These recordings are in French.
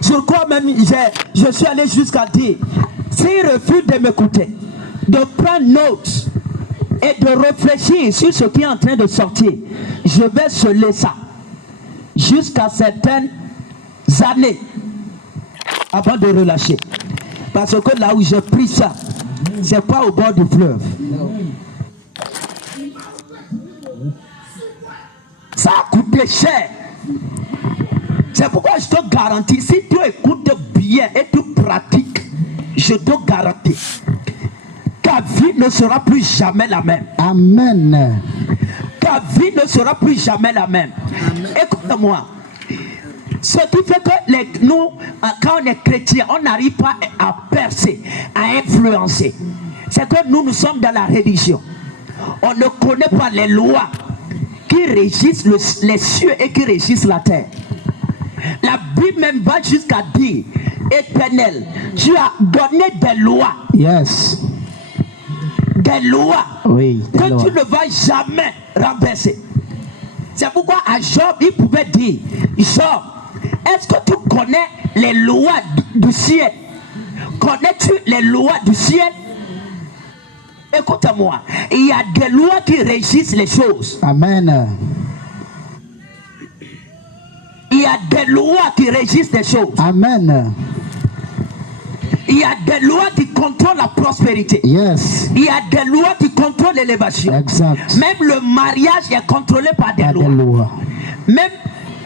Sur quoi même je suis allé jusqu'à dire, s'il refuse de m'écouter, de prendre note et de réfléchir sur ce qui est en train de sortir, je vais sceller ça jusqu'à certaines années avant de relâcher. Parce que là où j'ai pris ça, c'est pas au bord du fleuve. Ça a coûté cher. C'est pourquoi je te garantis, si tu écoutes bien et tu pratiques, je te garantis, ta vie ne sera plus jamais la même. Amen. Ta vie ne sera plus jamais la même. Écoute-moi. Ce qui fait que nous, quand on est chrétien, on n'arrive pas à percer, à influencer. C'est que nous sommes dans la religion. On ne connaît pas les lois qui régissent les cieux et qui régissent la terre. La Bible même va jusqu'à dire, Éternel, tu as donné des lois. Yes. Des lois oui, que tu ne vas jamais renverser. C'est pourquoi à Job, il pouvait dire, Job, est-ce que tu connais les lois du ciel? Connais-tu les lois du ciel? Écoute-moi, il y a des lois qui régissent les choses. Amen. Il y a des lois qui régissent les choses. Amen. Il y a des lois qui contrôlent la prospérité. Yes. Il y a des lois qui contrôlent l'élévation. Exact. Même le mariage est contrôlé par des lois. Même,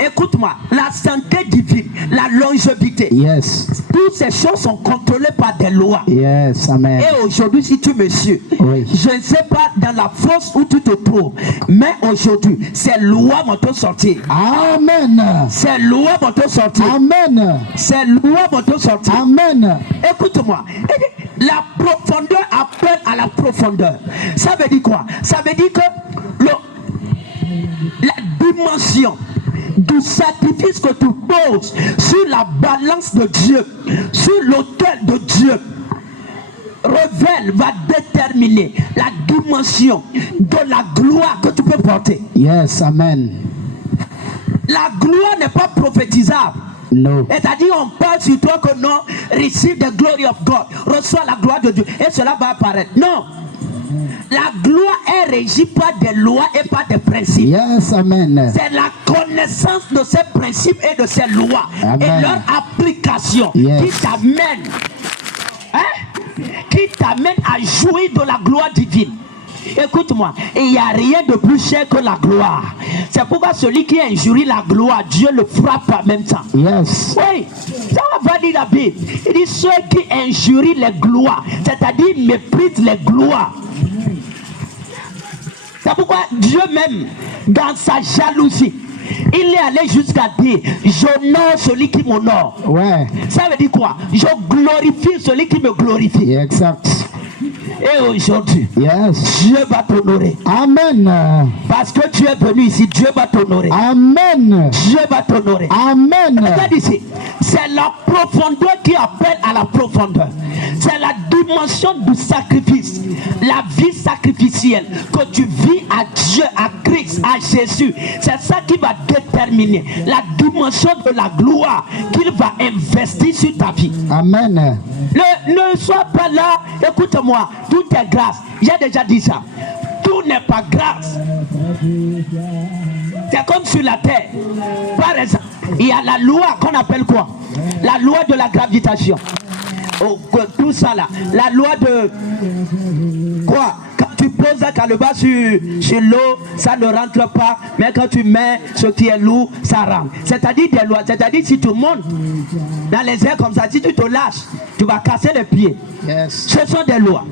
écoute-moi, la santé divine, la longévité. Yes. Toutes ces choses sont contrôlées par des lois. Yes, amen. Et aujourd'hui, si tu me suis, oui. je ne sais pas dans la fosse où tu te trouves, mais aujourd'hui, ces lois vont te sortir. Amen. Ces lois vont te sortir. Amen. Ces lois vont te sortir. Amen. Écoute-moi, la profondeur appelle à la profondeur. Ça veut dire quoi? Ça veut dire que la dimension du sacrifice que tu poses sur la balance de Dieu, sur l'autel de Dieu, va déterminer la dimension de la gloire que tu peux porter. Yes, amen. La gloire n'est pas prophétisable. No. C'est-à-dire, on parle sur toi que non, receive the glory of God, reçois la gloire de Dieu, et cela va apparaître. Non. La gloire est régie par des lois et par des principes. Yes, amen. C'est la connaissance de ces principes et de ces lois, amen, et leur application, yes, qui t'amène, qui t'amène à jouir de la gloire divine. Écoute-moi, il n'y a rien de plus cher que la gloire. C'est pourquoi celui qui injurie la gloire, Dieu le frappe en même temps. Yes. Oui, ça va dire la Bible. Il dit ceux qui injurient les gloires, c'est-à-dire méprisent les gloires. C'est pourquoi Dieu même, dans sa jalousie, il est allé jusqu'à dire, j'honore celui qui m'honore. Ouais. Ça veut dire quoi? Je glorifie celui qui me glorifie. Exact. Et aujourd'hui, yes, Dieu va t'honorer. Amen. Parce que tu es venu ici, Dieu va t'honorer. Amen. Dieu va t'honorer. Amen. Regarde ici, c'est la profondeur qui appelle à la profondeur. C'est la dimension du sacrifice, la vie sacrificielle que tu vis à Dieu, à Christ, à Jésus. C'est ça qui va déterminer la dimension de la gloire qu'il va investir sur ta vie. Amen. Ne sois pas là, écoute-moi, tout est grâce. J'ai déjà dit ça. Tout n'est pas grâce. C'est comme sur la terre. Par exemple, il y a la loi qu'on appelle quoi? La loi de la gravitation. Oh, tout ça là. La loi de quoi? Quand tu poses un calebasse sur l'eau, ça ne rentre pas. Mais quand tu mets ce qui est lourd, ça rentre. C'est-à-dire des lois. C'est-à-dire si tu montes dans les airs comme ça, si tu te lâches, tu vas casser les pieds. Yes. Ce sont des lois.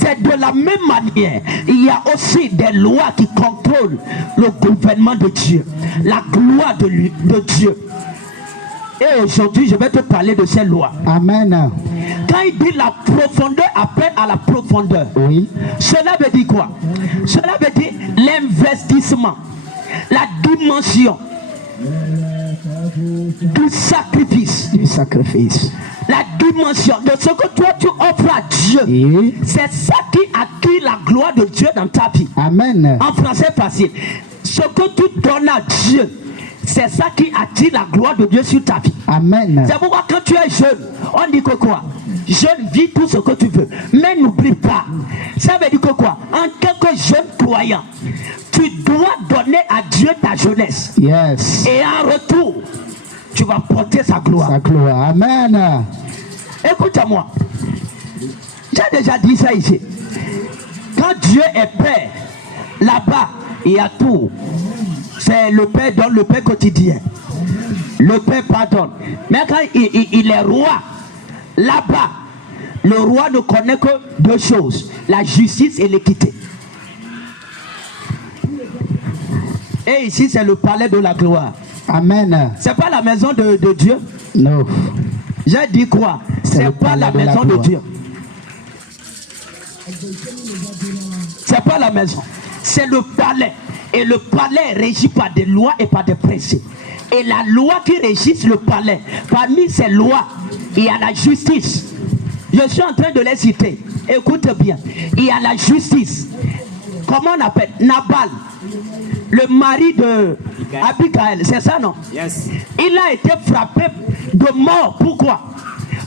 C'est de la même manière, il y a aussi des lois qui contrôlent le gouvernement de Dieu, la gloire de Dieu. Et aujourd'hui, je vais te parler de ces lois. Amen. Quand il dit la profondeur appelle à la profondeur, oui, cela veut dire quoi? Cela veut dire l'investissement, la dimension du sacrifice. Du sacrifice. La dimension de ce que toi tu offres à Dieu. Oui. C'est ça qui acquit la gloire de Dieu dans ta vie. Amen. En français facile. Ce que tu donnes à Dieu, C'est ça qui attire la gloire de Dieu sur ta vie. Amen. C'est pourquoi quand tu es jeune, on dit que quoi? Jeune, vis tout ce que tu veux. Mais n'oublie pas. Ça veut dire que quoi? En tant que jeune croyant, tu dois donner à Dieu ta jeunesse. Yes. Et en retour, tu vas porter sa gloire. Sa gloire. Amen. Écoute-moi. J'ai déjà dit ça ici. Quand Dieu est Père, là-bas, il y a tout. C'est le Père donne le Père quotidien. Le Père pardonne. Mais quand il est roi, là-bas, le roi ne connaît que deux choses, la justice et l'équité. Et ici, c'est le palais de la gloire. Amen. C'est pas la maison de Dieu. Non. J'ai dit quoi? C'est pas la maison de Dieu. C'est pas la maison. C'est le palais. Et le palais est régi par des lois et par des principes. Et la loi qui régit le palais, parmi ces lois, il y a la justice. Je suis en train de les citer. Écoute bien. Il y a la justice. Comment on appelle? Nabal, le mari de Abigail, c'est ça, non? Yes. Il a été frappé de mort. Pourquoi?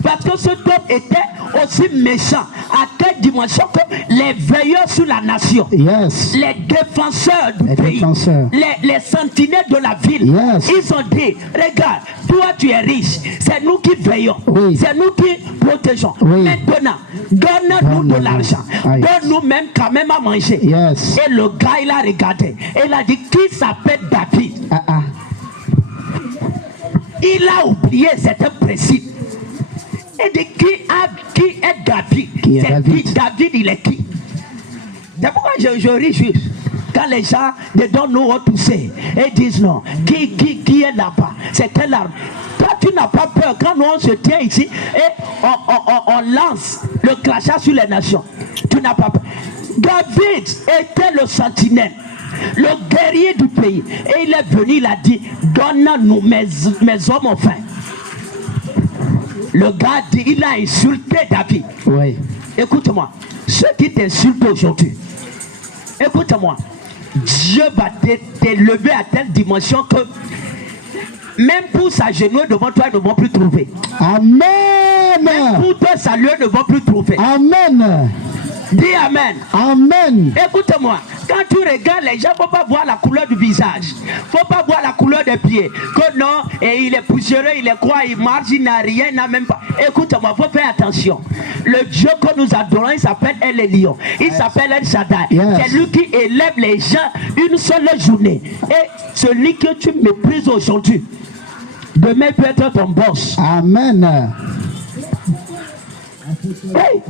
Parce que cet homme était aussi méchant à telle dimension que les veilleurs sur la nation, Yes. les défenseurs du Les pays, défenseurs. les sentinelles de la ville, Yes. ils ont dit, regarde, toi tu es riche, c'est nous qui veillons, Oui. c'est nous qui protégeons. Oui. Maintenant, donne-nous de Donne-nous. l'argent, Aïe. donne-nous même quand même à manger. Yes. Et le gars, il a regardé, et il a dit, qui s'appelle David? Ah, ah. Il a oublié certains principes. Et de qui est David? Qui est C'est David? qui? David, il est qui? C'est pourquoi je réjouis quand les gens ne don't know what to say et disent non. Qui est là-bas? C'est quelle arme? Toi, tu n'as pas peur quand nous on se tient ici et on lance le crachat sur les nations. Tu n'as pas peur. David était le sentinelle, le guerrier du pays. Et il est venu, il a dit, donne-nous mes hommes enfin. Le gars dit, il a insulté David. Oui. Écoute-moi, ceux qui t'insultent aujourd'hui, écoute-moi, Dieu va t'élever à telle dimension que même pour s'agenouiller devant toi, ils ne vont plus trouver. Amen. Pour te saluer, ils ne vont plus trouver. Amen. Dis Amen. Amen. Écoute-moi, quand tu regardes les gens, il ne faut pas voir la couleur du visage. Il ne faut pas voir la couleur des pieds. Que non, et il est poussiéreux, il est quoi, il marche, il n'a rien, il n'a même pas. Écoute-moi, il faut faire attention. Le Dieu que nous adorons, il s'appelle El Elion. Il s'appelle El Shaddai. Yes. C'est lui qui élève les gens une seule journée. Et celui que tu méprises aujourd'hui, demain peut être ton boss. Amen. Oui.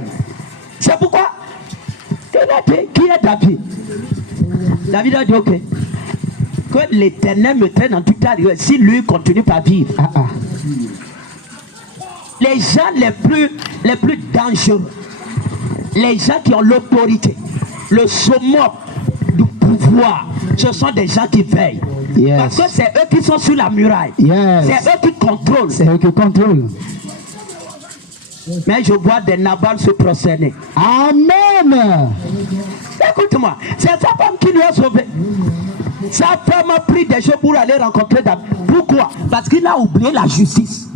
C'est pourquoi il a dit, qui est David? David a dit, ok, que l'Éternel me traîne en tout cas, si lui continue à vivre. Ah, ah. Les gens les plus dangereux, les gens qui ont l'autorité, le summum du pouvoir, ce sont des gens qui veillent. Yes. Parce que c'est eux qui sont sur la muraille. Yes. C'est eux qui contrôlent. C'est eux qui contrôlent. Mais je vois des Nabal se prosterner. Amen. Écoute-moi, c'est sa femme qui lui a sauvé. Sa femme a pris des choses pour aller rencontrer David. Pourquoi? Parce qu'il a oublié la justice.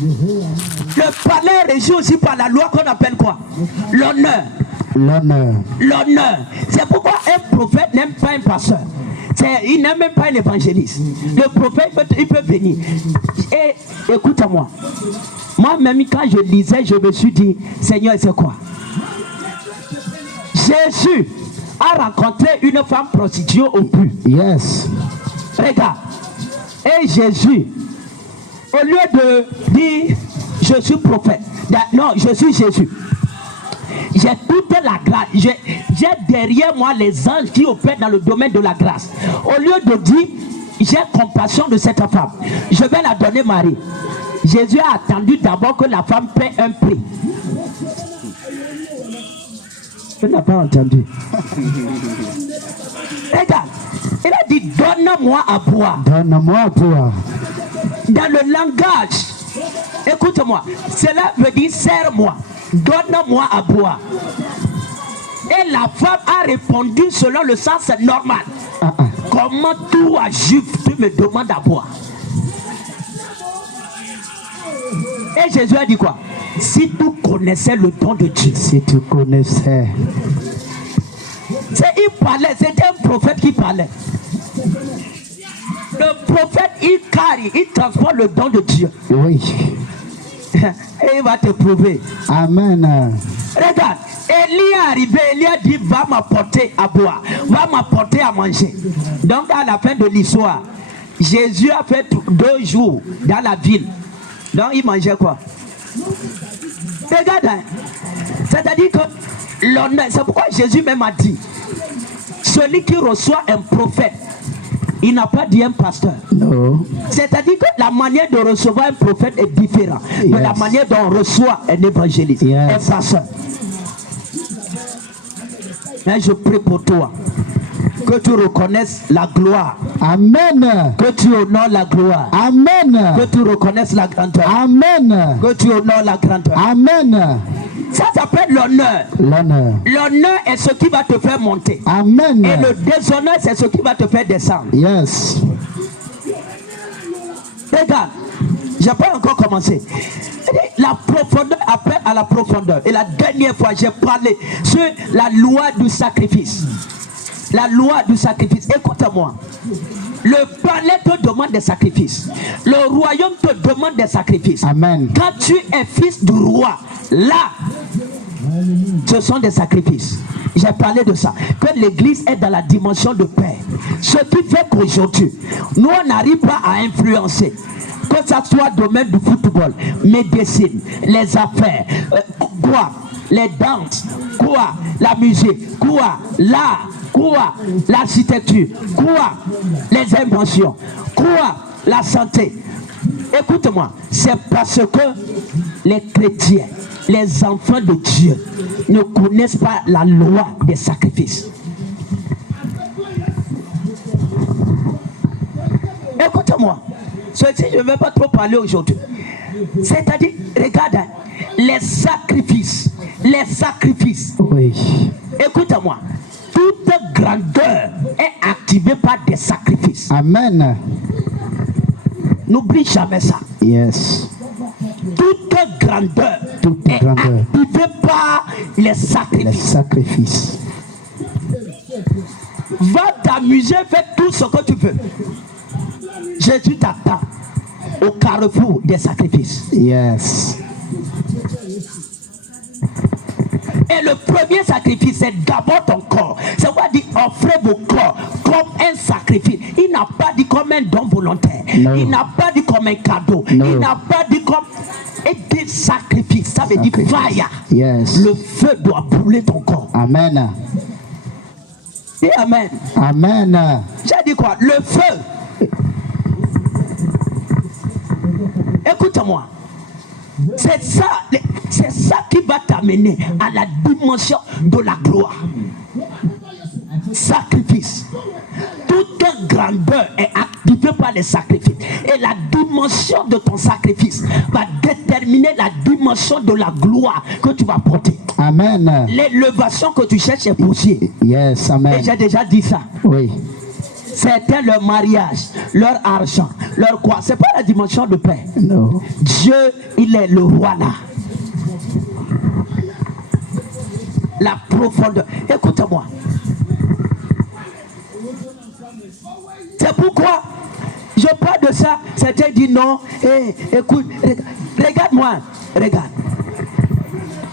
Le palais est régi aussi par la loi qu'on appelle quoi? L'honneur. L'honneur. L'honneur. C'est pourquoi un prophète n'aime pas un pasteur. Il n'aime même pas un évangéliste. Le prophète, il peut venir. Et écoute-moi. Moi-même, quand je lisais, je me suis dit, Seigneur, c'est quoi? Jésus a rencontré une femme prostituée au puits. Yes. Regarde. Et Jésus, au lieu de dire, je suis prophète, non, je suis Jésus. J'ai toute la grâce. J'ai derrière moi les anges qui opèrent dans le domaine de la grâce. Au lieu de dire, j'ai compassion de cette femme, je vais la donner Marie. Jésus a attendu d'abord que la femme paie un prix. Je n'ai pas entendu. Regarde, il a dit, donne-moi à boire. Donne-moi à boire. Dans le langage, écoute-moi, cela veut dire serre-moi, donne-moi à boire. Et la femme a répondu selon le sens normal. Comment toi, juif, tu me demandes à boire? Et Jésus a dit quoi? Si tu connaissais le don de Dieu. Si tu connaissais. Il parlait, c'était un prophète qui parlait. Le prophète, il carry, il transporte le don de Dieu. Oui. Et il va te prouver. Amen. Regarde, Élie est arrivé, Élie a dit va m'apporter à boire, va m'apporter à manger. Donc à la fin de l'histoire, Jésus a fait 2 jours dans la ville. Donc il mangeait quoi? Regarde, hein. C'est-à-dire que l'honneur, c'est pourquoi Jésus même a dit, celui qui reçoit un prophète, il n'a pas dit un pasteur. No. C'est-à-dire que la manière de recevoir un prophète est différente de la manière dont on reçoit un évangéliste, un pasteur. Mais je prie pour toi, que tu reconnaisses la gloire. Amen. Que tu honores la gloire. Amen. Que tu reconnaisses la grandeur. Amen. Que tu honores la grandeur. Amen. Ça s'appelle l'honneur. L'honneur. L'honneur est ce qui va te faire monter. Amen. Et le déshonneur, c'est ce qui va te faire descendre. Yes. Regarde, je n'ai pas encore commencé. La profondeur appelle à la profondeur. Et la dernière fois, j'ai parlé sur la loi du sacrifice. La loi du sacrifice. Écoute-moi. Le palais te demande des sacrifices. Le royaume te demande des sacrifices. Amen. Quand tu es fils du roi, là, ce sont des sacrifices. J'ai parlé de ça. Que l'église est dans la dimension de paix. Ce qui fait qu'aujourd'hui, nous, on n'arrive pas à influencer. Que ça soit domaine du football, médecine, les affaires, quoi, les danses, quoi, la musique, quoi, l'art, quoi, l'architecture, quoi, les inventions, quoi, la santé. Écoute-moi, c'est parce que les chrétiens, les enfants de Dieu ne connaissent pas la loi des sacrifices. Écoute-moi, ceci je ne vais pas trop parler aujourd'hui. C'est-à-dire, regarde, les sacrifices. Oui. Écoute-moi, toute grandeur est activée par des sacrifices. Amen. N'oublie jamais ça. Yes. Toute grandeur est activée par les sacrifices. Les sacrifices. Va t'amuser, fais tout ce que tu veux. Jésus t'attend au carrefour des sacrifices. Yes. Et le premier sacrifice, c'est d'abord ton corps. C'est quoi dit offrez vos corps comme un sacrifice. Il n'a pas dit comme un don volontaire. No. Il n'a pas dit comme un cadeau. No. Il n'a pas dit comme un sacrifice. Ça veut dire fire. Yes. Le feu doit brûler ton corps. Amen. Et amen. Amen. J'ai dit quoi? Le feu. Écoute-moi. C'est ça qui va t'amener à la dimension de la gloire. Sacrifice. Toute grandeur est activée par les sacrifices. Et la dimension de ton sacrifice va déterminer la dimension de la gloire que tu vas porter. Amen. L'élévation que tu cherches est possible. Yes, amen. Et j'ai déjà dit ça. Oui. C'était leur mariage, leur argent, leur quoi. C'est pas la dimension de paix. No. Dieu, il est le roi là. La profondeur. Écoute-moi. C'est pourquoi je parle de ça. Certains disent non. Hey, écoute, regarde-moi. Regarde.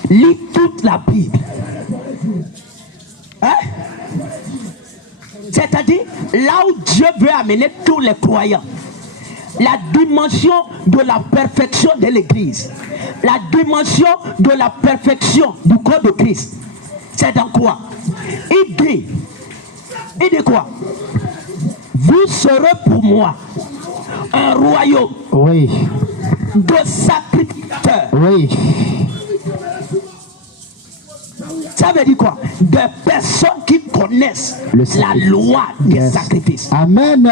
Lis toute la Bible. Hein? C'est-à-dire, là où Dieu veut amener tous les croyants, la dimension de la perfection de l'église, la dimension de la perfection du corps de Christ, c'est dans quoi? Il dit quoi? Vous serez pour moi un royaume, oui, de sacrificateurs. Oui. Ça veut dire quoi? Des personnes qui connaissent la loi des sacrifices. Amen.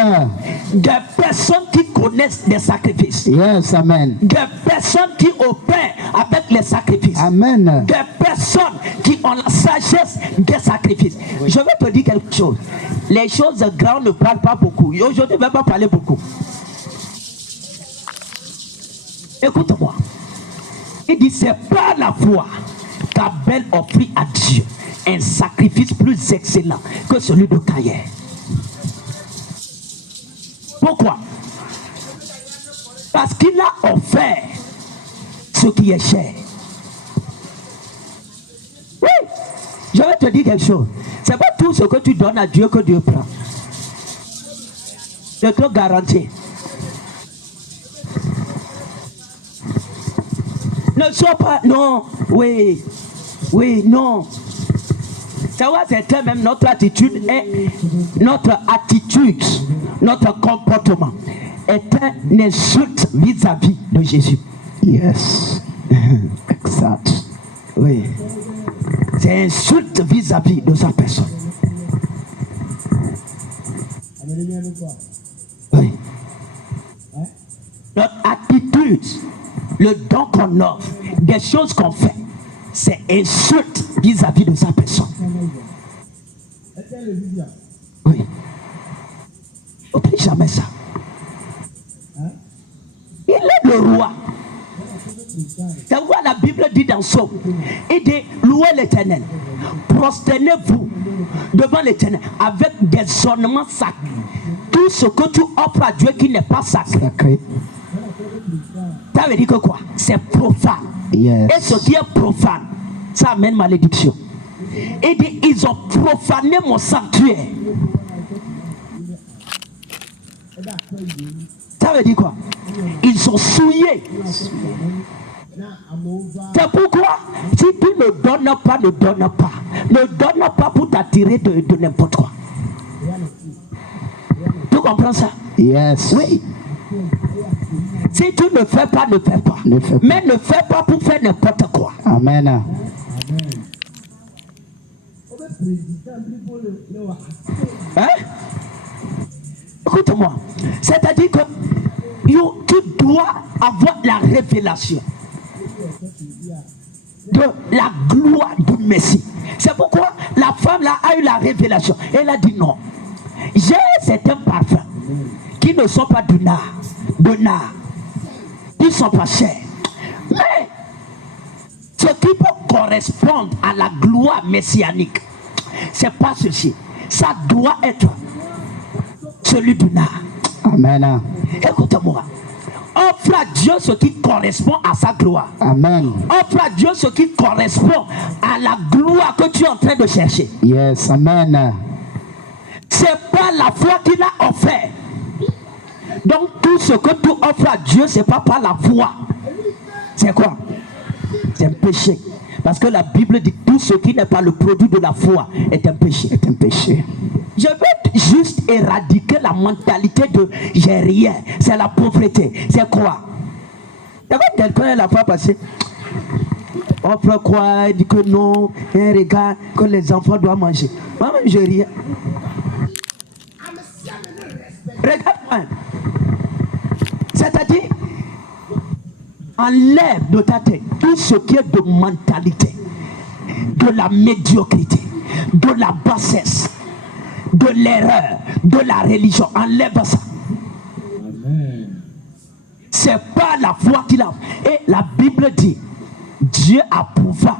Des personnes qui connaissent des sacrifices. Yes, amen. Des personnes qui opèrent avec les sacrifices. Amen. Des personnes qui ont la sagesse des sacrifices. Je vais te dire quelque chose. Les choses grandes ne parlent pas beaucoup. Aujourd'hui, je ne vais pas parler beaucoup. Écoute-moi. Il dit, c'est par la foi qu'Abel offrit à Dieu un sacrifice plus excellent que celui de Caïn. Pourquoi? Parce qu'il a offert ce qui est cher. Oui, je vais te dire quelque chose. C'est pas tout ce que tu donnes à Dieu que Dieu prend. Je te garantis. Ne sois pas, non, oui, non. Ça va, c'est même notre attitude, notre comportement est un insulte vis-à-vis de Jésus. Yes. Exact. Oui. C'est insulte vis-à-vis de sa personne. Oui. Notre attitude, le don qu'on offre, des choses qu'on fait, c'est insulte vis-à-vis de sa personne. Oui. N'oublie jamais ça. Il est le roi. C'est pourquoi la Bible dit dans Somme, il dit, louez l'Éternel, prosternez-vous devant l'Éternel avec des ornements sacrés. Tout ce que tu offres à Dieu qui n'est pas sacré, ça veut dire que quoi? C'est profane. Yes. Et ce qui est profane, ça amène malédiction. Il dit, ils ont profané mon sanctuaire. Ça veut dire quoi? Ils ont souillé. C'est pourquoi, si tu ne donnes pas, ne donne pas. Ne donne pas pour t'attirer de n'importe quoi. Tu comprends ça? Yes. Oui. Si tu ne fais pas, ne fais pas. Mais ne fais pas pour faire n'importe quoi. Amen. Hein? Écoute-moi. C'est-à-dire que tu dois avoir la révélation de la gloire du Messie. C'est pourquoi la femme là a eu la révélation. Elle a dit non. J'ai certains parfums qui ne sont pas de nard, qui ne sont pas chers. Mais ce qui peut correspondre à la gloire messianique, c'est pas ceci. Ça doit être celui du nard. Amen. Écoute-moi. Offre à Dieu ce qui correspond à sa gloire. Amen. Offre à Dieu ce qui correspond à la gloire que tu es en train de chercher. Yes, amen. C'est pas la foi qu'il a offert. Donc tout ce que tu offres à Dieu, c'est pas par la foi. C'est quoi? C'est un péché. Parce que la Bible dit tout ce qui n'est pas le produit de la foi est un péché. C'est un péché. Je veux juste éradiquer la mentalité de j'ai rien. C'est la pauvreté. C'est quoi? Il y avait quelqu'un la fois passée. Offre quoi? Il dit que non. Et regarde que les enfants doivent manger. Moi-même, j'ai rien. Regarde-moi. C'est-à-dire, enlève de ta tête tout ce qui est de mentalité, de la médiocrité, de la bassesse, de l'erreur, de la religion. Enlève ça. Amen. C'est pas la foi qu'il a. Et la Bible dit, Dieu approuva.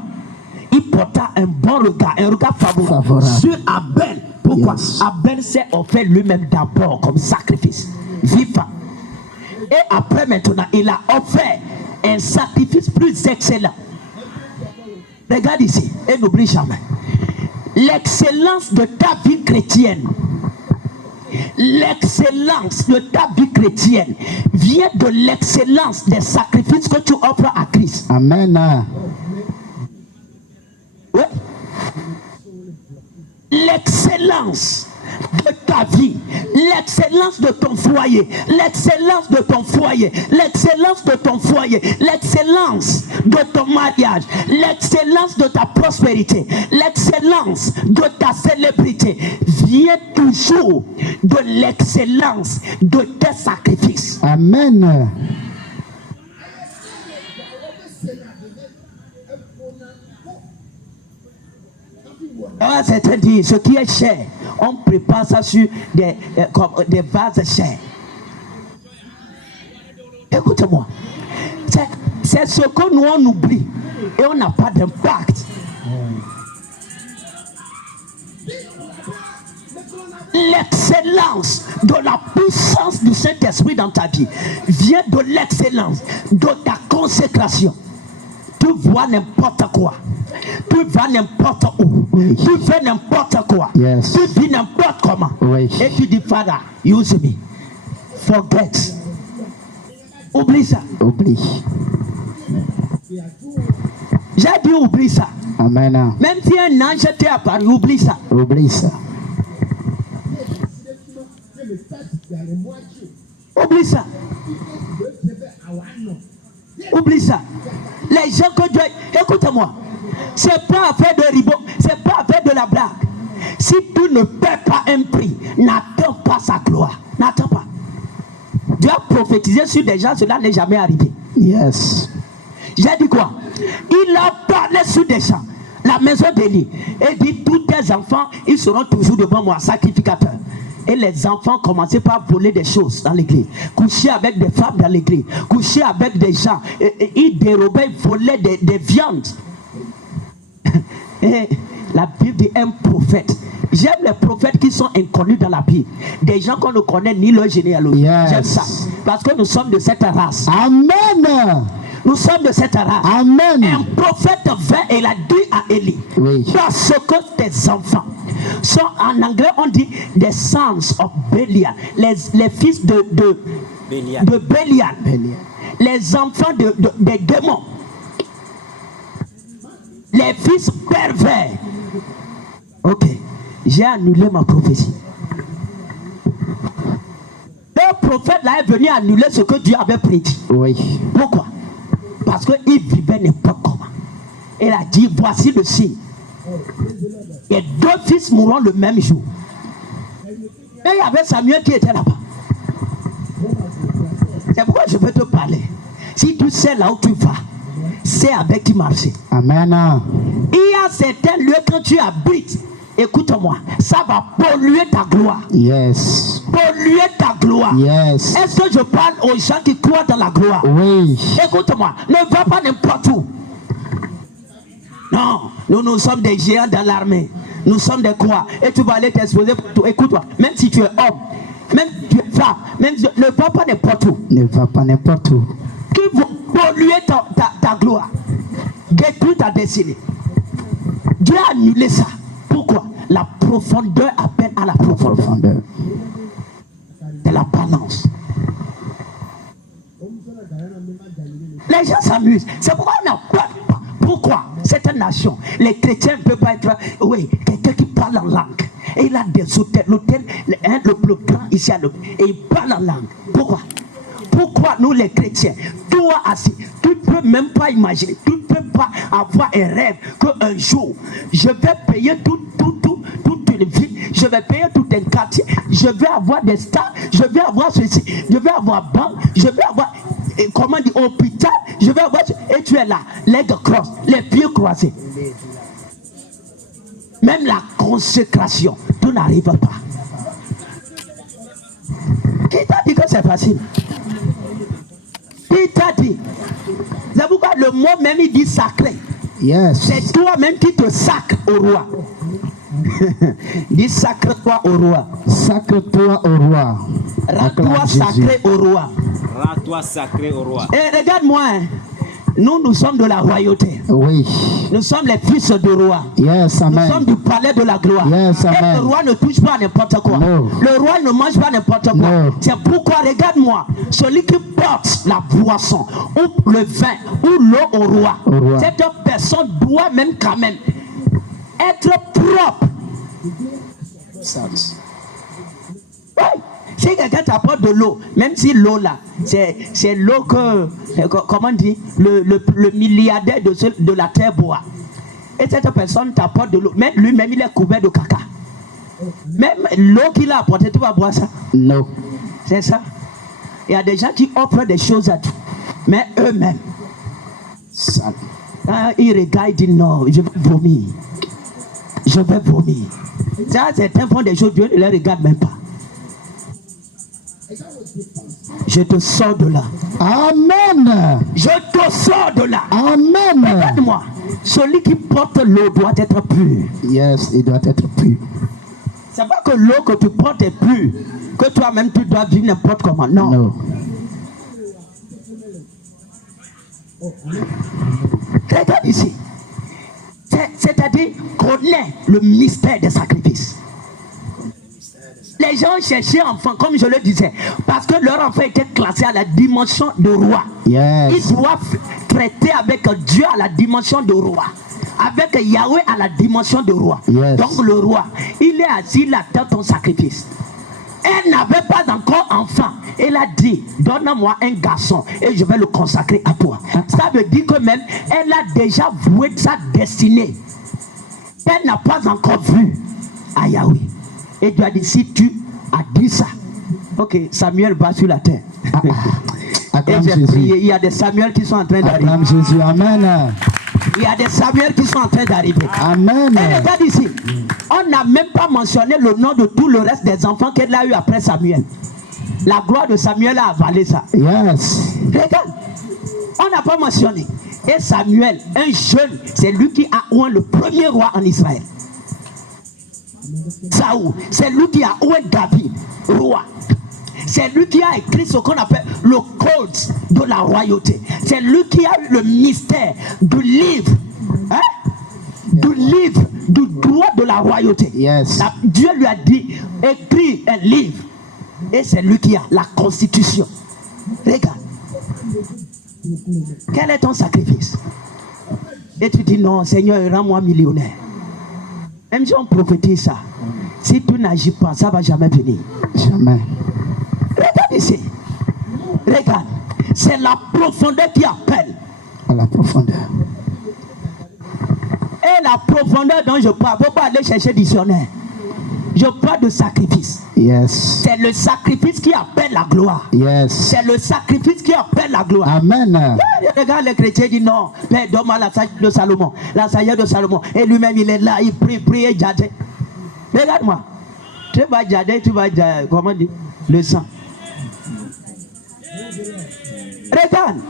Il porta un bon regard, un regard favorable sur Abel. Pourquoi? Yes. Abel s'est offert lui-même d'abord comme sacrifice vivant. Et après maintenant, il a offert un sacrifice plus excellent. Regarde ici et n'oublie jamais. L'excellence de ta vie chrétienne, l'excellence de ta vie chrétienne vient de l'excellence des sacrifices que tu offres à Christ. Amen. Oui. L'excellence de ta vie, l'excellence de ton foyer, l'excellence de ton foyer, l'excellence de ton foyer, l'excellence de ton mariage, l'excellence de ta prospérité, l'excellence de ta célébrité vient toujours de l'excellence de tes sacrifices. Amen. Certains disent ce qui est cher, on prépare ça sur des vases chers. Écoute-moi, c'est ce que nous on oublie et on n'a pas d'impact. L'excellence de la puissance du Saint-Esprit dans ta vie vient de l'excellence de ta consécration. Tu vois n'importe quoi, tu vas n'importe où, tu fais n'importe quoi, tu vis n'importe comment, et tu dis Father, use me. Forget. Oublie ça. Oublie. J'ai dit oublie ça. Amen. Même si un ange t'est apparu, oublie ça. Oublie ça. Oublie ça. Oublie ça. Les gens que Dieu... Écoute-moi. C'est pas affaire de ribot. C'est pas affaire de la blague. Si tu ne paies pas un prix, n'attends pas sa gloire. N'attends pas. Dieu a prophétisé sur des gens, cela n'est jamais arrivé. Yes. J'ai dit quoi? Il a parlé sur des gens. La maison d'Élie. Et dit tous tes enfants, ils seront toujours devant moi, sacrificateurs. Et les enfants commençaient par voler des choses dans l'église, coucher avec des femmes dans l'église, coucher avec des gens. Et ils dérobaient, ils volaient des viandes. Et la Bible dit un prophète. J'aime les prophètes qui sont inconnus dans la Bible. Des gens qu'on ne connaît ni leur généalogie. Yes. J'aime ça. Parce que nous sommes de cette race. Amen. Nous sommes de cette race. Amen. Un prophète vint et il a dit à Élie, parce que tes enfants sont, en anglais on dit the sons of Belial, les fils de Belial, les enfants des démons, les fils pervers. Ok, j'ai annulé ma prophétie. Le prophète là est venu annuler ce que Dieu avait prédit. Oui. Pourquoi? Parce qu'il vivait n'importe comment. Il a dit, voici le signe. Et 2 fils mourront le même jour. Et il y avait Samuel qui était là-bas. C'est pourquoi je veux te parler. Si tu sais là où tu vas, c'est avec qui marcher. Amen. Il y a certains lieux quand tu habites. Écoute-moi, ça va polluer ta gloire. Yes. Polluer ta gloire. Yes. Est-ce que je parle aux gens qui croient dans la gloire? Oui. Écoute-moi, ne va pas n'importe où. Non, nous sommes des géants dans l'armée. Nous sommes des quoi? Et tu vas aller t'exposer pour tout. Écoute-moi, même si tu es homme, même si tu es femme, même si, ne va pas n'importe où. Ne va pas n'importe où. Qui vont polluer ta gloire, détruire ta destinée. Dieu a annulé ça. Pourquoi? La profondeur appelle à la profondeur. C'est la balance. Les gens s'amusent. C'est pourquoi on a peur. Pourquoi? Cette nation, les chrétiens ne peuvent pas être. Oui, quelqu'un qui parle en langue. Et il a des hôtels. L'hôtel, le plus grand ici à l'hôtel. Et il parle en langue. Pourquoi? Pourquoi nous les chrétiens, toi assis, tu ne peux même pas imaginer, tu ne peux pas avoir un rêve qu'un jour, je vais payer toute une vie, je vais payer tout un quartier, je vais avoir des stars, je vais avoir ceci, je vais avoir banque, je vais avoir, comment dire, hôpital, je vais avoir, et tu es là, les cross, les pieds croisés. Même la consécration, tu n'arrives pas. Qui t'a dit que c'est facile? Qui t'a dit? C'est pourquoi le mot même il dit sacré. Yes. C'est toi-même qui te sacre au roi. Dis sacre-toi au roi. Sacre-toi au roi. Rends-toi sacré au roi. Rends-toi sacré au roi. Et regarde-moi, hein. Nous sommes de la royauté. Oui. Nous sommes les fils du roi. Yes, amen. Nous sommes du palais de la gloire. Yes, amen. Et le roi ne touche pas n'importe quoi. No. Le roi ne mange pas n'importe quoi. No. C'est pourquoi, regarde-moi, celui qui porte la boisson, ou le vin, ou l'eau au roi, cette personne doit même quand même être propre. Oui. Si quelqu'un t'apporte de l'eau, même si l'eau là, c'est l'eau que, comment dire, le milliardaire de la terre boit. Et cette personne t'apporte de l'eau, même lui-même il est couvert de caca. Même l'eau qu'il a apportée, tu vas boire ça? Non. C'est ça. Il y a des gens qui offrent des choses à tout, mais eux-mêmes, ils regardent, ils disent non, je vais vomir. je vais vomir. Ça, certains font des choses, Dieu ne les regarde même pas. Je te sors de là. Amen. Je te sors de là. Amen. Regarde-moi. Celui qui porte l'eau doit être pur. Yes, il doit être pur. C'est pas que l'eau que tu portes est pure, que toi-même tu dois vivre n'importe comment. Non. No. Regarde ici. C'est-à-dire connaît le mystère des sacrifices. Les gens cherchaient enfants, comme je le disais, parce que leur enfant était classé à la dimension de roi. Yes. Ils doivent traiter avec Dieu à la dimension de roi, avec Yahweh à la dimension de roi. Yes. Donc le roi, il est assis, il attend ton sacrifice. Elle n'avait pas encore enfant. Elle a dit, donne-moi un garçon et je vais le consacrer à toi. Ça veut dire que même, elle a déjà voué sa destinée. Elle n'a pas encore vu à Yahweh. Et Dieu a dit, si tu as dit ça, ok, Samuel va sur la terre. Et j'ai prié, il y a des Samuel qui sont en train d'arriver. Acclame Jésus. Amen. Il y a des Samuel qui sont en train d'arriver. Amen. Et regarde ici, on n'a même pas mentionné le nom de tout le reste des enfants qu'elle a eu après Samuel. La gloire de Samuel a avalé ça. Yes. Regarde, on n'a pas mentionné. Et Samuel, un jeune, c'est lui qui a oint le premier roi en Israël. Saoul, c'est lui qui a oint David, roi. C'est lui qui a écrit ce qu'on appelle le code de la royauté. C'est lui qui a eu le mystère du livre. Du droit de la royauté. Yes. Dieu lui a dit, écris un livre. Et c'est lui qui a la constitution. Regarde. Quel est ton sacrifice? Et tu dis, non, Seigneur, rends-moi millionnaire. Même si on prophétise ça, si tu n'agis pas, ça ne va jamais venir. Jamais. Regarde ici. Regarde. C'est la profondeur qui appelle. À la profondeur. Et la profondeur dont je parle, il ne faut pas aller chercher dictionnaire. Je parle de sacrifice. Yes. C'est le sacrifice qui appelle la gloire. Yes. C'est le sacrifice qui appelle la gloire. Amen. Regarde, les chrétiens disent non, Père, donne-moi la sagesse de Salomon. La sagesse de Salomon. Et lui-même, il est là, il prie et jade. Regarde-moi. Tu vas jade, comment dire, le sang. Regarde.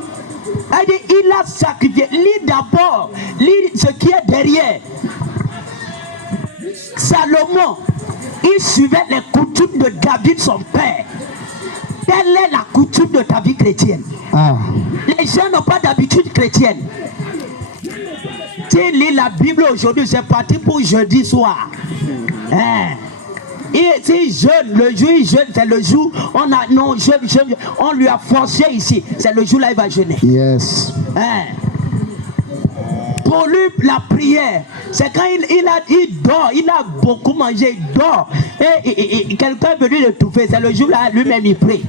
Il a sacrifié. Lis d'abord. Lis ce qui est derrière. Salomon, il suivait les coutumes de David, son père. Telle est la coutume de ta vie chrétienne. Ah. Les gens n'ont pas d'habitude chrétienne. Tu lis la Bible aujourd'hui, c'est parti pour jeudi soir. Et si jeûne, le jour il jeûne, c'est le jour on lui a forcé ici. C'est le jour là il va jeûner. Yes. Pour lui, la prière, c'est quand il dort, il a beaucoup mangé, il dort. Et quelqu'un est venu l'étouffer, c'est le jour là lui-même il prie.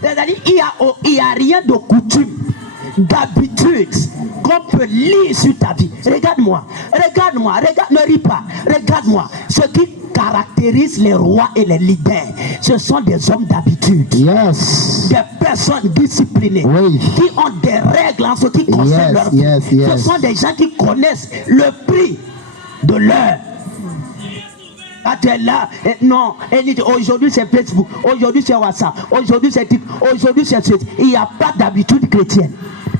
C'est-à-dire, il n'y a rien de coutume, d'habitude qu'on peut lire sur ta vie. Regarde-moi, ne ris pas, regarde-moi. Ce qui caractérise les rois et les leaders, ce sont des hommes d'habitude. Yes. Des personnes disciplinées, oui, qui ont des règles en ce qui concerne leur vie. Ce sont des gens qui connaissent le prix de l'heure. Là, non, aujourd'hui c'est Facebook, aujourd'hui c'est WhatsApp, aujourd'hui c'est TikTok, aujourd'hui c'est suite. Il n'y a pas d'habitude chrétienne.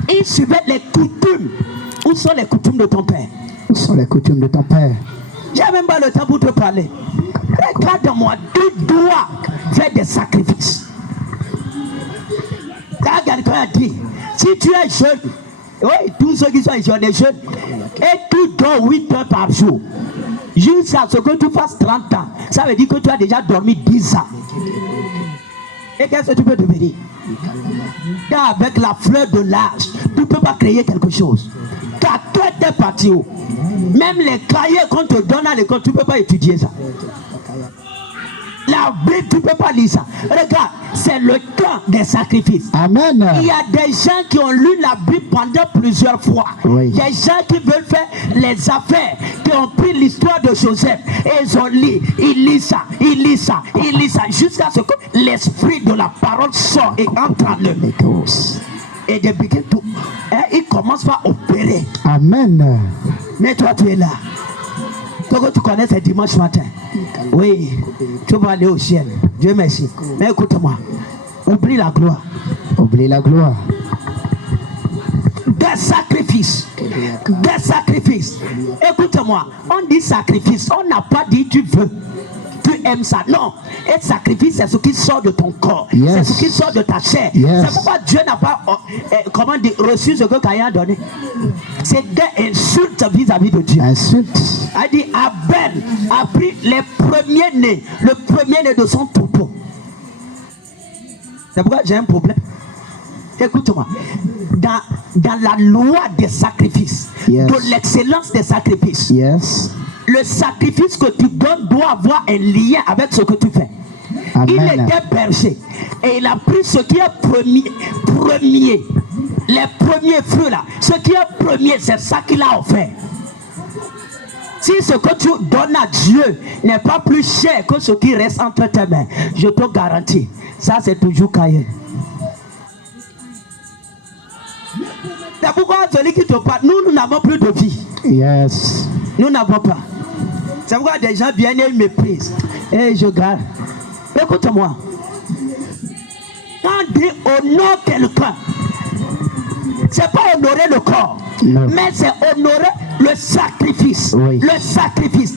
Il suivait les coutumes. Où sont les coutumes de ton père? Où sont les coutumes de ton père? J'ai même pas le temps pour te parler. Regarde-moi, tu dois faire des sacrifices. Quelqu'un a dit, si tu es jeune, oui, tous ceux qui sont ici, on est jeunes, et tu dors 8 heures par jour, jusqu'à ce que tu fasses 30 ans, ça veut dire que tu as déjà dormi 10 ans. Et qu'est-ce que tu peux devenir? Car avec la fleur de l'âge, tu ne peux pas créer quelque chose. Car toi, tu es parti où? Même les cahiers qu'on te donne à l'école, tu ne peux pas étudier ça. La Bible, tu ne peux pas lire ça. Regarde, c'est le temps des sacrifices. Amen. Il y a des gens qui ont lu la Bible pendant plusieurs fois. Oui. Des gens qui veulent faire les affaires, qui ont pris l'histoire de Joseph et ils ont lu. Ils lisent ça, ils lisent ça, ils lisent ça, jusqu'à ce que l'esprit de la parole sort et entre en eux. Et they begin to, ils commencent à opérer. Amen. Mais toi, tu es là. Toi, tu connais, c'est dimanche matin. Oui, tu vas aller au ciel. Dieu merci. Mais écoute-moi. Oublie la gloire. Oublie la gloire. Des sacrifices. Des sacrifices. Écoute-moi. On dit sacrifice. On n'a pas dit tu veux. Tu aimes ça. Non. Et sacrifice, c'est ce qui sort de ton corps. Yes. C'est ce qui sort de ta chair. Yes. C'est pourquoi Dieu n'a pas comment dire, reçu ce que Caïn a donné. C'est des insultes vis-à-vis de Dieu. Insulte. A dit Abel a pris les premiers-nés, le premier-né de son troupeau. C'est pourquoi j'ai un problème. Écoute-moi. Dans la loi des sacrifices, Yes. de l'excellence des sacrifices, Yes. le sacrifice que tu donnes doit avoir un lien avec ce que tu fais. Amen. Il était berger et il a pris ce qui est premier, les premiers fruits là. Ce qui est premier, c'est ça qu'il a offert. Si ce que tu donnes à Dieu n'est pas plus cher que ce qui reste entre tes mains, je te garantis, ça c'est toujours cahier. C'est pourquoi celui qui te parle, nous n'avons plus de vie. Yes. Nous n'avons pas. C'est pourquoi des gens viennent et ils méprisent. Et je garde. Écoute-moi. Quand on dit honore quelqu'un, c'est pas honorer le corps, Non. mais c'est honorer le sacrifice. Oui. Le sacrifice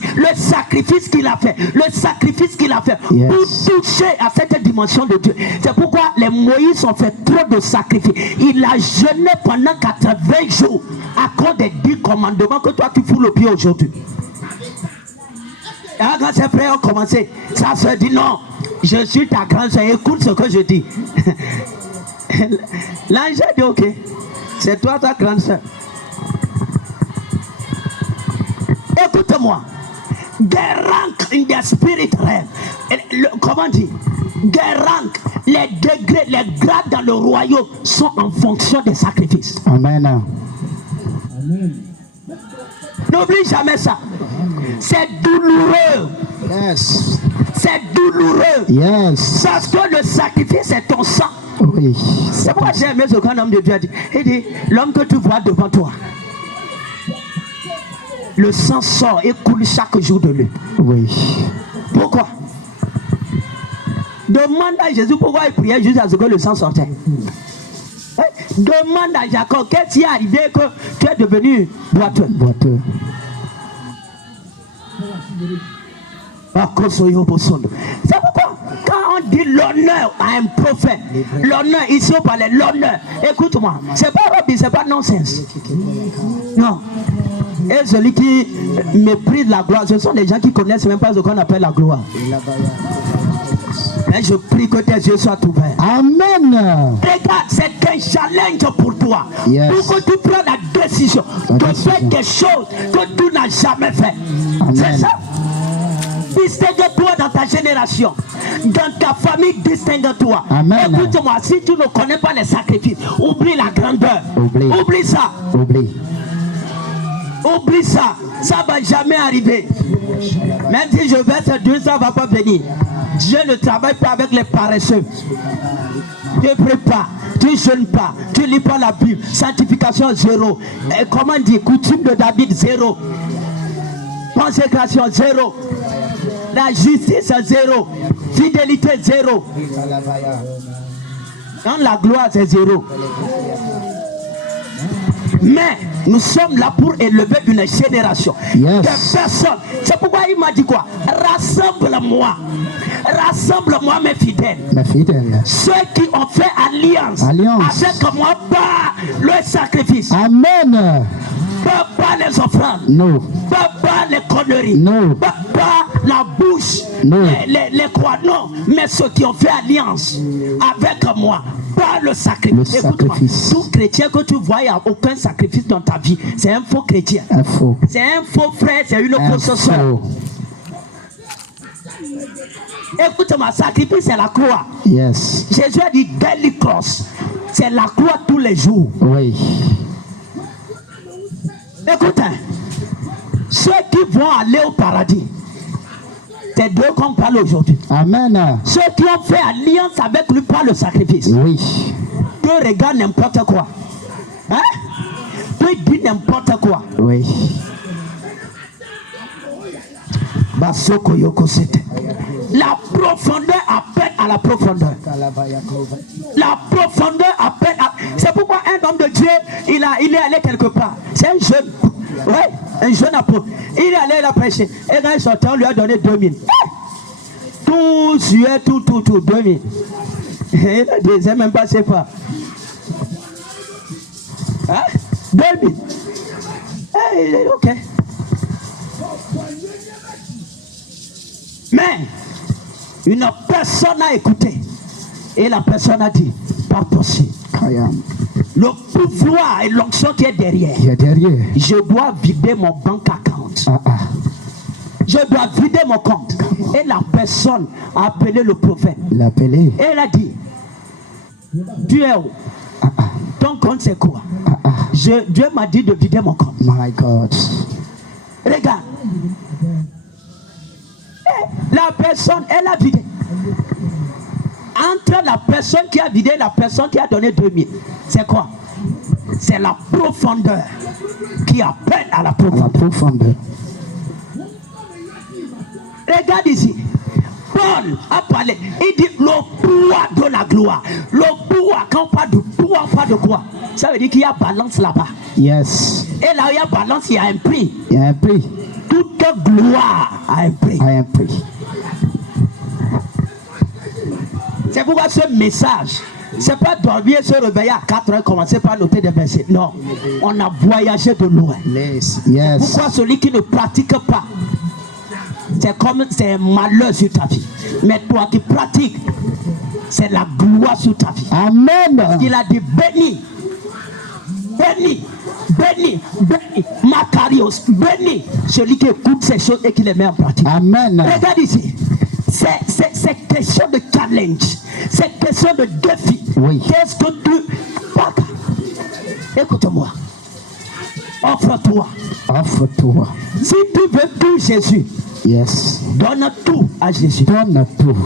qu'il a fait. Le sacrifice qu'il a fait Yes. pour toucher à cette dimension de Dieu. C'est pourquoi les Moïse ont fait trop de sacrifices. Il a jeûné pendant 80 jours à cause des 10 commandements que toi tu fous le pied aujourd'hui. Et quand ses frères ont commencé, sa soeur dit non, je suis ta grande soeur, écoute ce que je dis. L'ange dit ok, c'est toi ta grande soeur. Écoute-moi, des ranks in the spirit realm. Comment dire? Des ranks, les degrés, les grades dans le royaume sont en fonction des sacrifices. Amen. N'oublie jamais ça. C'est douloureux. Yes. C'est douloureux. Yes. Parce que le sacrifice c'est ton sang. Oui. C'est pourquoi j'ai aimé ce qu'un homme de Dieu a dit. Il dit, l'homme que tu vois devant toi, le sang sort et coule chaque jour de lui. Oui. Pourquoi? Demande à Jésus pourquoi il priait juste à ce que le sang sortait. Demande à Jacob qu'est-ce qui est arrivé que tu es devenu boiteux. Boiteux. C'est pourquoi quand on dit l'honneur à un prophète, l'honneur ici on parle l'honneur. Écoute-moi, c'est pas Robin, c'est pas nonsense. Non. Et celui qui méprise la gloire, ce sont des gens qui connaissent même pas ce qu'on appelle la gloire. Mais je prie que tes yeux soient ouverts. Amen. Regarde, c'est un challenge pour toi. Yes. Pour que tu prennes la décision de faire des choses que tu n'as jamais fait. Amen. C'est ça. Distingue-toi dans ta génération. Dans ta famille, distingue-toi. Amen. Écoute-moi, si tu ne connais pas les sacrifices, oublie la grandeur. Oublie ça. Oublie. Oublie ça. Ça ne va jamais arriver. Même si je verse Dieu, ça ne va pas venir. Dieu ne travaille pas avec les paresseux. Tu ne pries pas, tu ne jeûnes pas, tu ne lis pas la Bible. Sanctification 0. Et comment dire, coutume de David 0. Consécration 0. La justice 0. Fidélité 0. Dans la gloire c'est 0. Mais nous sommes là pour élever une génération. Yes. Des personnes. C'est pourquoi il m'a dit quoi? Rassemble-moi. Rassemble-moi mes fidèles. Mes fidèles. Ceux qui ont fait alliance avec moi par le sacrifice. Amen. Pas les offrandes. Non. Pas les conneries. Non. Pas la bouche. Non. Les croix. Non. Mais ceux qui ont fait alliance avec moi. Pas le sacrifice. Écoute-moi, tout chrétien que tu vois, il n'y a aucun sacrifice dans ta vie. C'est un faux chrétien. Un faux. C'est un faux frère, c'est une fausse soeur. Écoute-moi, sacrifice c'est la croix. Yes. Jésus a dit daily cross. C'est la croix tous les jours. Oui. Écoute, ceux qui vont aller au paradis, c'est d'eux qu'on parle aujourd'hui. Amen. Ceux qui ont fait alliance avec lui par le sacrifice. Oui. Dieu regarde n'importe quoi. Hein? Dieu dit n'importe quoi. Oui. Basoko Yoko c'était. La profondeur appelle à la profondeur. La profondeur appelle à... C'est pourquoi un homme de Dieu, il est allé quelque part. C'est un jeune. Ouais, un jeune apôtre. Il est allé la prêcher. Et quand il sortait, on lui a donné 2000. Tout suait, tout, 2000. Et le deuxième même pas, c'est pas. Hein? 2000. Il est ok. Mais une personne a écouté et la personne a dit pas possible. Le pouvoir et l'onction qui est derrière. Je dois vider mon bank account. Je dois vider mon compte. Et la personne a appelé le prophète. Et elle a dit, tu es où? Ton compte c'est quoi? Dieu m'a dit de vider mon compte. My God. Regarde. Et la personne, elle a vidé. Entre la personne qui a vidé et la personne qui a donné 2000, c'est quoi? C'est la profondeur qui appelle à la profondeur. Regarde ici. Paul a parlé. Il dit le pouvoir de la gloire. Le pouvoir, quand on parle de pouvoir, on parle de quoi? Ça veut dire qu'il y a balance là-bas. Yes. Et là où il y a balance, il y a un prix. Il y a un prix. Toute gloire a un prix. C'est pourquoi ce message, c'est pas dormir, se réveiller à 4 heures, commencer par noter des versets. Non, on a voyagé de loin. Yes. Pourquoi celui qui ne pratique pas, c'est un malheur sur ta vie. Mais toi qui pratiques, c'est la gloire sur ta vie. Amen. Il a dit béni, béni, béni, béni, Macarios, béni, celui qui écoute ces choses et qui les met en pratique. Amen. Regarde ici. C'est question de challenge. C'est question de défi. Oui. Qu'est-ce que tu... Écoute-moi. Offre-toi. Si tu veux tout Jésus, yes, donne tout à Jésus. Donne tout.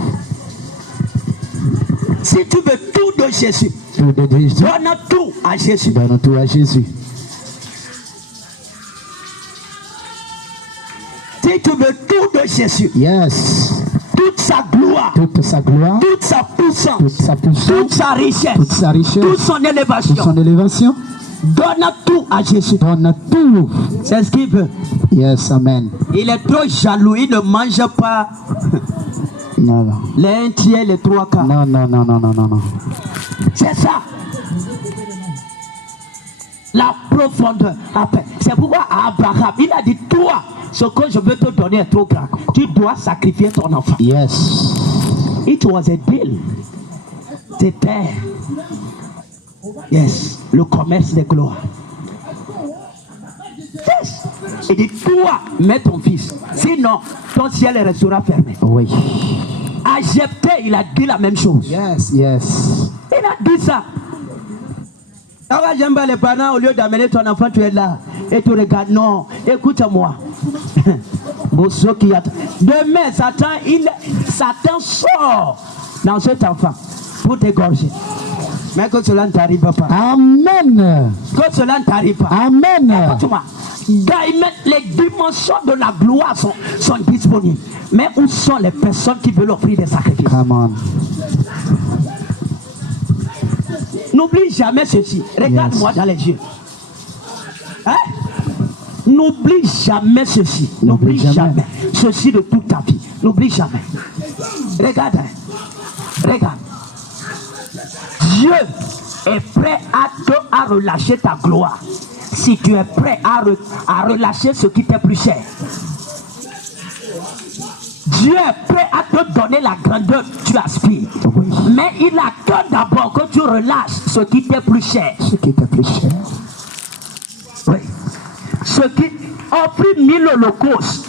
Si tu veux tout de Jésus, donne tout à Jésus. Donne tout à Jésus. Si tu veux tout de Jésus, yes, toute sa gloire, toute sa puissance, toute sa richesse, toute son élévation, donne tout à Jésus. C'est ce qu'il veut. Yes, amen. Il est trop jaloux, il ne mange pas non. les 1 tiers, les 3 quarts. Non. C'est ça. La profondeur. C'est pourquoi Abraham, il a dit, toi, ce que je veux te donner est trop grand. Tu dois sacrifier ton enfant. Yes. It was a deal. C'était, yes, le commerce des gloires. Yes. Il dit, toi, mets ton fils. Sinon, ton ciel restera fermé. Oui. À Jephthé, il a dit la même chose. Yes. Il a dit ça. Alors, j'aime pas les parents, au lieu d'amener ton enfant, tu es là. Et tu regardes, non, écoute-moi. Demain, Satan sort dans cet enfant pour t'égorger. Mais que cela ne t'arrive pas. Amen. Que cela ne t'arrive pas. Amen. Écoute-moi. Les dimensions de la gloire sont disponibles. Mais où sont les personnes qui veulent offrir des sacrifices? Come on. N'oublie jamais ceci. Regarde-moi dans les yeux. Hein? N'oublie jamais ceci. N'oublie jamais ceci de toute ta vie. N'oublie jamais. Regarde. Regarde. Dieu est prêt à relâcher ta gloire. Si tu es prêt à relâcher ce qui t'est plus cher. Dieu est prêt à te donner la grandeur que tu aspires. Oui. Mais il attend d'abord que tu relâches ce qui t'est plus cher. Oui. Ce qui offrit 1000 holocaustes.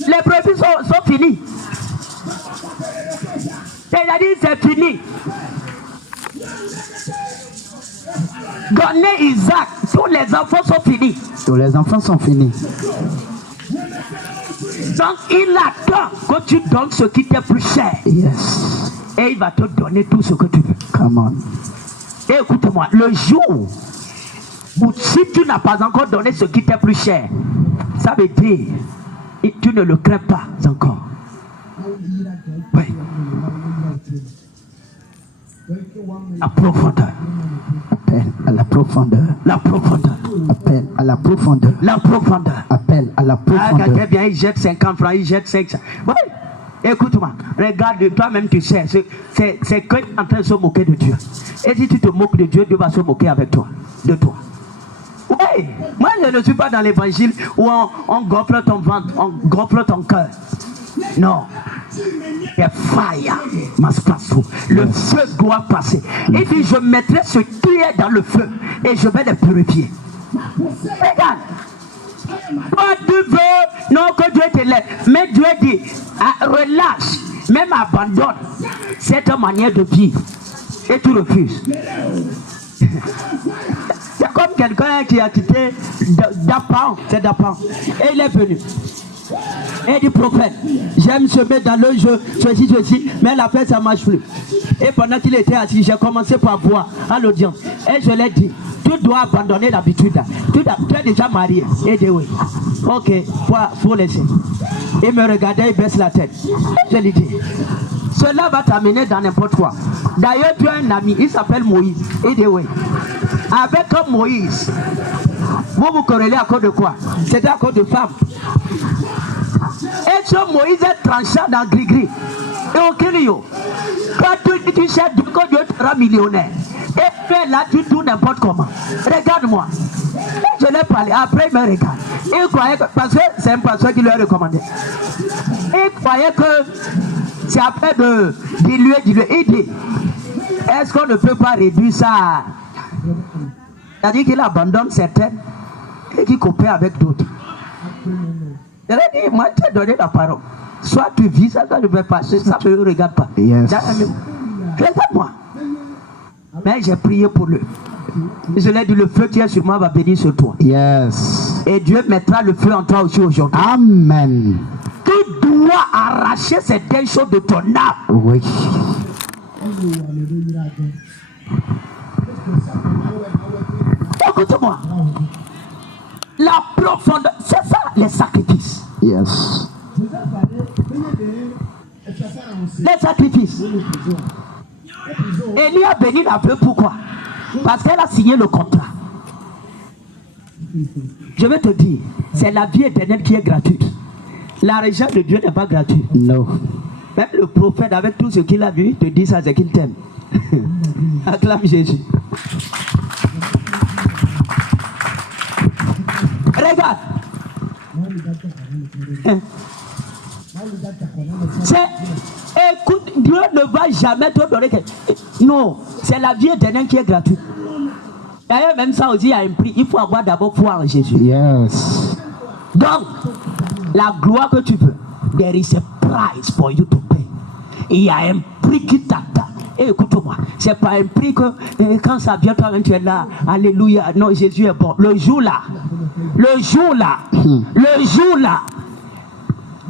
Les brebis sont finis. Il a dit c'est fini. Donner Isaac, tous les enfants sont finis. Donc il attend que tu donnes ce qui t'est plus cher. Yes. Et il va te donner tout ce que tu veux. Come on. Et écoute-moi, le jour où si tu n'as pas encore donné ce qui t'est plus cher, ça veut dire Et tu ne le crains pas encore. Oui. La profondeur. Appel à la profondeur. La profondeur. Appel à la profondeur. La profondeur. Appel à la Ah, profondeur. quelqu'un bien, il jette 50 francs, il jette 500. Oui. Écoute-moi, regarde, toi-même tu sais, c'est que tu es en train de se moquer de Dieu. Et si tu te moques de Dieu, Dieu va se moquer avec toi, de toi. Oui, moi je ne suis pas dans l'évangile où on gonfle ton ventre, on gonfle ton cœur. Non. Le fire must pass through. Le feu doit passer. Il dit, je mettrai ce qui est dans le feu et je vais les purifier. Regarde. Toi, tu veux, non, que Dieu te laisse. Mais Dieu dit, ah, relâche, même abandonne cette manière de vivre. Et tu refuses. C'est comme quelqu'un qui a quitté Dapan, c'est Dapan. Et il est venu. Et il dit, prophète, j'aime se mettre dans le jeu, ceci, mais la paix, ça ne marche plus. Et pendant qu'il était assis, j'ai commencé par voir à l'audience. Et je l'ai dit, tu dois abandonner l'habitude. Tu es déjà marié. Et dit oui. Ok, faut laisser. Il me regardait, il baisse la tête. Je lui dis, cela va t'amener dans n'importe quoi. D'ailleurs, tu as un ami, il s'appelle Moïse. Il dit oui. Avec Moïse, vous corrélez à cause de quoi? C'était à cause de femmes. Et ce Moïse est tranchant dans gris-gris. Et au Kério, quand tu cherches que Dieu te rend millionnaire, et puis là tu tournes n'importe comment. Regarde-moi. Je l'ai parlé, après il me regarde. Il croyait que, parce que c'est un pasteur qui lui a recommandé. Il croyait que c'est après de diluer. Il dit, est-ce qu'on ne peut pas réduire ça? C'est-à-dire qu'il abandonne certaines et qu'il coopère avec d'autres. Il a dit, moi je t'ai donné la parole. Soit tu vis ça, soit tu ne peux pas. Ça ne me regarde pas. Yes. Regarde-moi. Mais j'ai prié pour lui. Je lui ai dit, le feu qui est sur moi va venir sur toi. Yes. Et Dieu mettra le feu en toi aussi aujourd'hui. Amen. Tu dois arracher certaines choses de ton âme. Oui. Écoute-moi. La profondeur, c'est ça les sacrifices. Yes. Les sacrifices. Élie a béni la veuve, pourquoi? Parce qu'elle a signé le contrat. Je vais te dire, c'est la vie éternelle qui est gratuite. La richesse de Dieu n'est pas gratuite. No. Même le prophète, avec tout ce qu'il a vu, te dit ça, c'est qu'il t'aime. Acclame Jésus. Regarde. Écoute, Dieu ne va jamais te donner quelque chose. Non, c'est la vie éternelle qui est gratuite. D'ailleurs, même ça aussi, il y a un prix. Il faut avoir d'abord foi en Jésus. Yes. Donc, la gloire que tu veux, there is a price for you to pay. Il y a un prix qui t'attend. Et écoute-moi, c'est pas un prix que quand ça vient, toi tu es là, alléluia, non, Jésus est bon. Le jour là,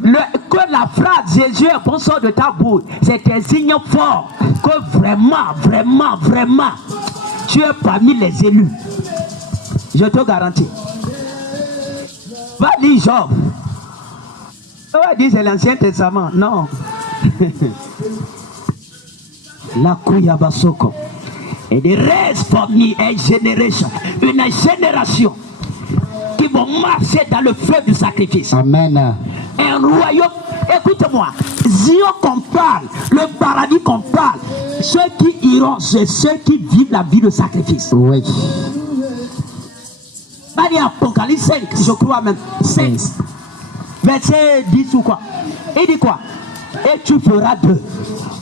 que la phrase Jésus est bon sort de ta bouche, c'est un signe fort que vraiment, tu es parmi les élus. Je te garantis. Va lire Job. On va dire c'est l'Ancien Testament. Non. La Kuyabasoko. Et the rest for me a generation. Une génération qui vont marcher dans le feu du sacrifice. Amen. Un royaume. Écoute-moi. Zion qu'on parle, le paradis qu'on parle, ceux qui iront, c'est ceux qui vivent la vie de sacrifice. Oui. Dans Apocalypse 5, je crois même. 5. Verset 10 ou quoi. Il dit quoi? Et tu feras d'eux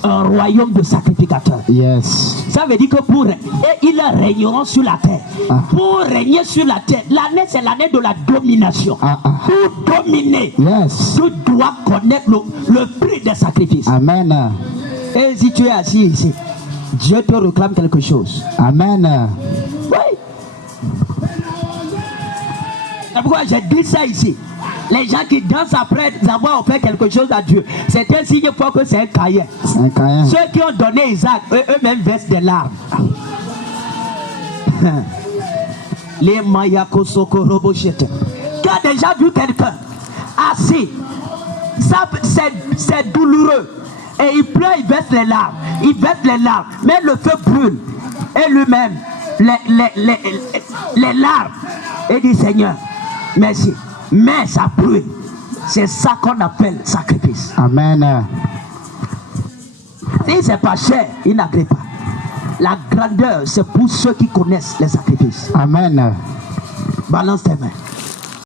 un royaume de sacrificateurs. Yes. Ça veut dire que ils régneront sur la terre. Pour régner sur la terre, l'année c'est l'année de la domination. Pour dominer, yes, tu dois connaître le prix des sacrifices. Amen. Et si tu es assis ici, Dieu te réclame quelque chose. Amen. Oui. C'est pourquoi j'ai dit ça ici. Les gens qui dansent après avoir offert quelque chose à Dieu, c'est un signe fort que c'est un caïen. Ceux qui ont donné Isaac, eux-mêmes versent des larmes. Les Mayakosoko Robochete. Tu as déjà vu quelqu'un assis. Ça, c'est douloureux. Et il pleure, il verse les larmes. Il verse les larmes. Mais le feu brûle. Et lui-même, les larmes. Et dit Seigneur, merci. Mais ça brûle. C'est ça qu'on appelle sacrifice. Amen. Si c'est pas cher, il n'agrée pas. La grandeur, c'est pour ceux qui connaissent les sacrifices. Amen. Balance tes mains.